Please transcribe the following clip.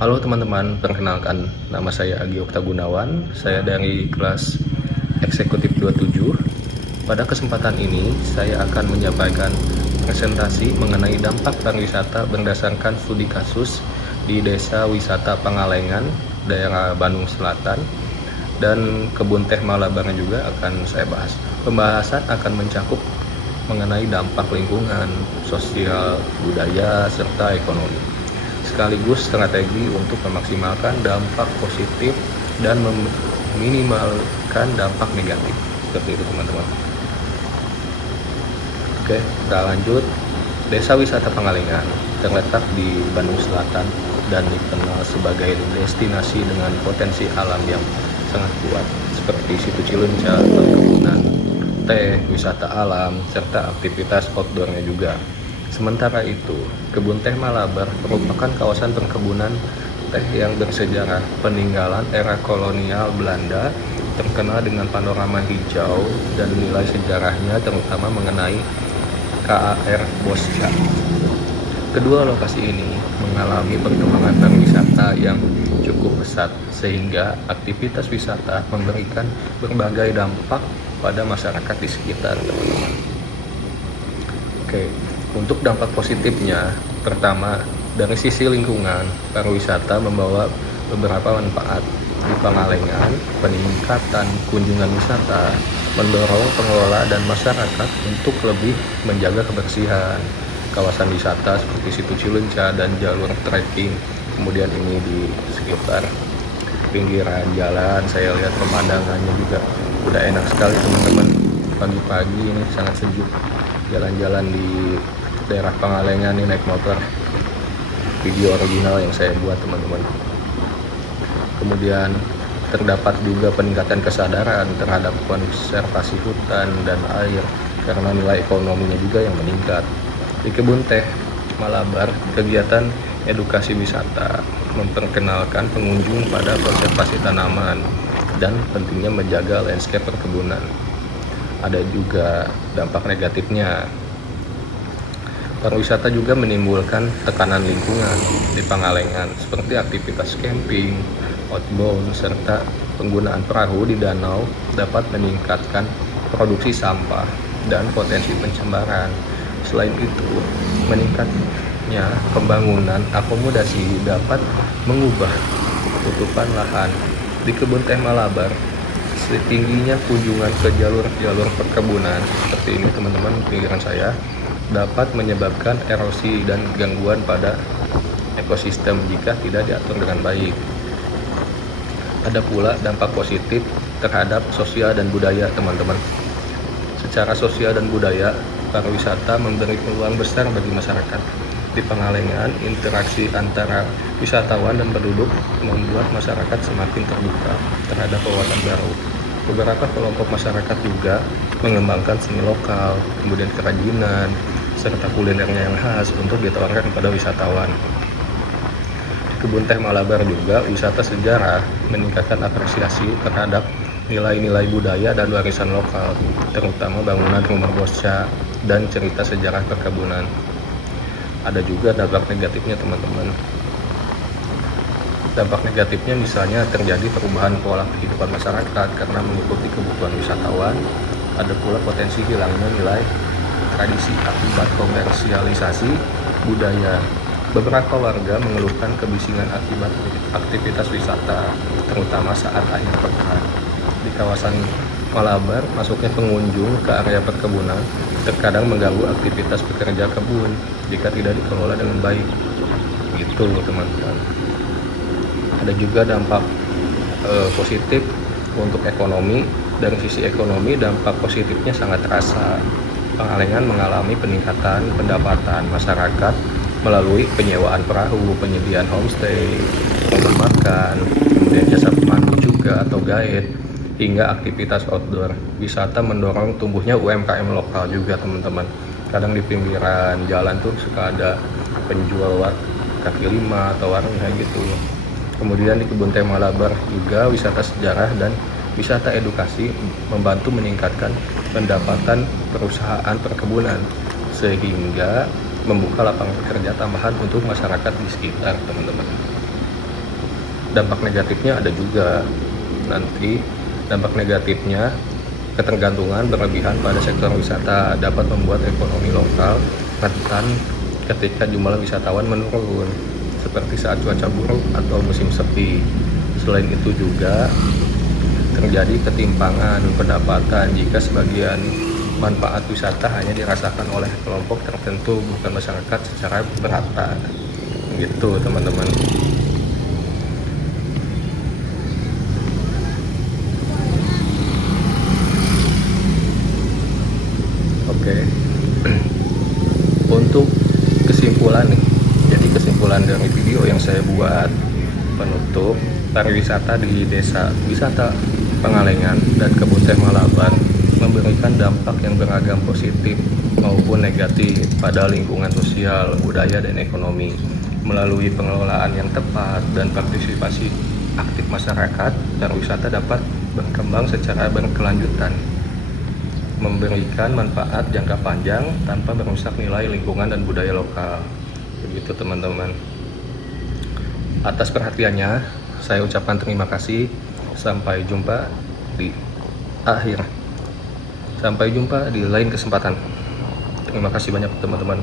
Halo teman-teman, perkenalkan nama saya Agi Okta Gunawan. Saya dari kelas Eksekutif 27. Pada kesempatan ini, saya akan menyampaikan presentasi mengenai dampak pariwisata berdasarkan studi kasus di Desa Wisata Pangalengan, daerah Bandung Selatan, dan Kebun Teh Malabar juga akan saya bahas. Pembahasan akan mencakup mengenai dampak lingkungan, sosial, budaya, serta ekonomi, sekaligus strategi untuk memaksimalkan dampak positif dan meminimalkan dampak negatif. Seperti itu teman-teman. Oke, kita lanjut. Desa Wisata Pangalengan terletak di Bandung Selatan dan dikenal sebagai destinasi dengan potensi alam yang sangat kuat seperti situ Cilunca, perkebunan teh, wisata alam, serta aktivitas outdoornya juga. Sementara itu, Kebun Teh Malabar merupakan kawasan perkebunan teh yang bersejarah peninggalan era kolonial Belanda, terkenal dengan panorama hijau dan nilai sejarahnya terutama mengenai KAR Bosca. Kedua lokasi ini mengalami perkembangan pariwisata yang cukup pesat sehingga aktivitas wisata memberikan berbagai dampak pada masyarakat di sekitar, teman-teman. Oke, untuk dampak positifnya, pertama, dari sisi lingkungan, pariwisata membawa beberapa manfaat. Di Pangalengan, peningkatan kunjungan wisata mendorong pengelola dan masyarakat untuk lebih menjaga kebersihan kawasan wisata seperti situ Cilunca dan jalur trekking. Kemudian ini di sekitar pinggiran jalan, saya lihat pemandangannya juga udah enak sekali teman-teman. Pagi-pagi ini sangat sejuk, jalan-jalan di daerah Pangalengan ini naik motor. Video original yang saya buat teman-teman. Kemudian terdapat juga peningkatan kesadaran terhadap konservasi hutan dan air karena nilai ekonominya juga yang meningkat. Di Kebun Teh Malabar, kegiatan edukasi wisata memperkenalkan pengunjung pada konservasi tanaman dan pentingnya menjaga landscape perkebunan. Ada juga dampak negatifnya. Pariwisata juga menimbulkan tekanan lingkungan di Pangalengan seperti aktivitas camping, outbound, serta penggunaan perahu di danau dapat meningkatkan produksi sampah dan potensi pencemaran. Selain itu, meningkatnya pembangunan akomodasi dapat mengubah tutupan lahan. Di Kebun Teh Malabar, tingginya kunjungan ke jalur-jalur perkebunan seperti ini teman-teman, pinggiran saya, dapat menyebabkan erosi dan gangguan pada ekosistem jika tidak diatur dengan baik. Ada pula dampak positif terhadap sosial dan budaya teman-teman. Secara sosial dan budaya, pariwisata memberi peluang besar bagi masyarakat. Di Pangalengan, interaksi antara wisatawan dan penduduk membuat masyarakat semakin terbuka terhadap wawasan baru. Beberapa kelompok masyarakat juga mengembangkan seni lokal, kemudian kerajinan, serta kulinernya yang khas untuk ditawarkan kepada wisatawan. Di Kebun Teh Malabar juga, wisata sejarah meningkatkan apresiasi terhadap nilai-nilai budaya dan warisan lokal, terutama bangunan rumah bosca dan cerita sejarah perkebunan. Ada juga dampak negatifnya teman-teman. Dampak negatifnya misalnya terjadi perubahan pola kehidupan masyarakat karena mengikuti kebutuhan wisatawan. Ada pula potensi hilangnya nilai tradisi akibat komersialisasi budaya. Beberapa warga mengeluhkan kebisingan akibat aktivitas wisata, terutama saat akhir pekan. Di kawasan Malabar, masuknya pengunjung ke area perkebunan terkadang mengganggu aktivitas pekerja kebun jika tidak dikelola dengan baik. Gitu teman-teman. Ada juga dampak positif untuk ekonomi. Dari sisi ekonomi, dampak positifnya sangat terasa. Pangalengan mengalami peningkatan pendapatan masyarakat melalui penyewaan perahu, penyediaan homestay, rumah makan, kemudian jasa pemandu juga atau guide, hingga aktivitas outdoor. Wisata mendorong tumbuhnya UMKM lokal juga teman-teman. Kadang di pinggiran jalan tuh suka ada penjual kaki lima atau warung kayak gitu. Kemudian di Kebun Teh Malabar juga wisata sejarah dan wisata edukasi membantu meningkatkan pendapatan perusahaan perkebunan sehingga membuka lapangan pekerja tambahan untuk masyarakat di sekitar teman-teman. dampak negatifnya ada juga. Nanti dampak negatifnya, ketergantungan berlebihan pada sektor wisata dapat membuat ekonomi lokal rentan ketika jumlah wisatawan menurun, seperti saat cuaca buruk atau musim sepi. Selain itu juga terjadi ketimpangan pendapatan jika sebagian manfaat wisata hanya dirasakan oleh kelompok tertentu, bukan masyarakat secara merata. Gitu teman-teman. Oke. Untuk kesimpulan nih, jadi kesimpulan dari video yang saya buat penutup, pariwisata di desa wisata Pangalengan dan Kebun Teh Malabar memberikan dampak yang beragam positif maupun negatif pada lingkungan sosial, budaya, dan ekonomi. Melalui pengelolaan yang tepat dan partisipasi aktif masyarakat, pariwisata dapat berkembang secara berkelanjutan, memberikan manfaat jangka panjang tanpa merusak nilai lingkungan dan budaya lokal. Begitu teman-teman. Atas perhatiannya, saya ucapkan terima kasih. Sampai jumpa di akhir. Sampai jumpa di lain kesempatan. Terima kasih banyak teman-teman.